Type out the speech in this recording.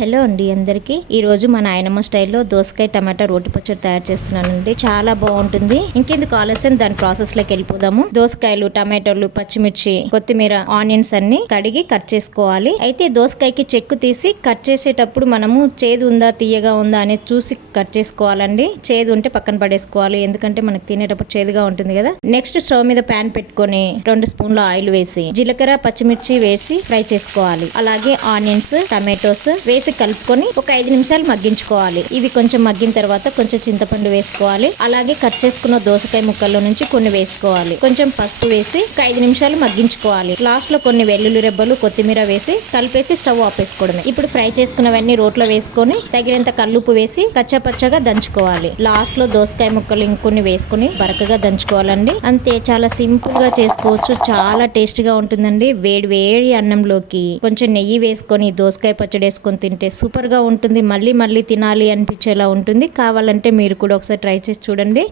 Hello అండి అందరికి ఈ రోజు మా నాయనమ్మ స్టైల్లో దోసకాయ టమాటా రోటి పచ్చడి తయారు చేస్తున్నానండి. చాలా బాగుంటుంది. ఇంకెందుకు ఆలస్యం, దాని ప్రాసెస్ లోకి వెళ్ళిపోదాము. దోసకాయలు, టమాటోలు, పచ్చిమిర్చి, కొత్తిమీర, ఆనియన్స్ అన్ని కడిగి కట్ చేసుకోవాలి. అయితే దోసకాయకి చెక్కు తీసి కట్ చేసేటప్పుడు మనము చేదు ఉందా తీయగా ఉందా అనేది చూసి కట్ చేసుకోవాలండి. చేదు ఉంటే పక్కన పడేసుకోవాలి, ఎందుకంటే మనకు తినేటప్పుడు చేదుగా ఉంటుంది కదా. నెక్స్ట్ స్టవ్ మీద ప్యాన్ పెట్టుకొని 2 స్పూన్ల ఆయిల్ వేసి జీలకర్ర, పచ్చిమిర్చి వేసి ఫ్రై చేసుకోవాలి. అలాగే ఆనియన్స్, టమాటోస్ వేసి కలుపుకొని ఒక 5 నిమిషాలు మగ్గించుకోవాలి. ఇవి కొంచెం మగ్గిన తర్వాత కొంచెం చింతపండు వేసుకోవాలి. అలాగే కట్ చేసుకున్న దోసకాయ ముక్కల్లో నుంచి కొన్ని వేసుకోవాలి. కొంచెం పసుపు వేసి ఒక 5 నిమిషాలు మగ్గించుకోవాలి. లాస్ట్ లో కొన్ని వెల్లుల్లి రెబ్బలు, కొత్తిమీర వేసి కలిపేసి స్టవ్ ఆపేసుకోవడమే. ఇప్పుడు ఫ్రై చేసుకున్నవన్నీ రోట్లో వేసుకొని తగినంత కల్లుపు వేసి కచ్చాపచ్చగా దంచుకోవాలి. లాస్ట్ లో దోసకాయ ముక్కలు ఇంకొన్ని వేసుకుని బరకగా దంచుకోవాలండి. అంతే, చాలా సింపుల్ గా చేసుకోవచ్చు. చాలా టేస్టీగా ఉంటుందండి. వేడి వేడి అన్నంలోకి కొంచెం నెయ్యి వేసుకొని దోసకాయ పచ్చడి వేసుకొని తింటే సూపర్ గా ఉంటుంది. మళ్ళీ మళ్ళీ తినాలి అనిపించేలా ఉంటుంది. కావాలంటే మీరు కూడా ఒకసారి ట్రై చేసి చూడండి.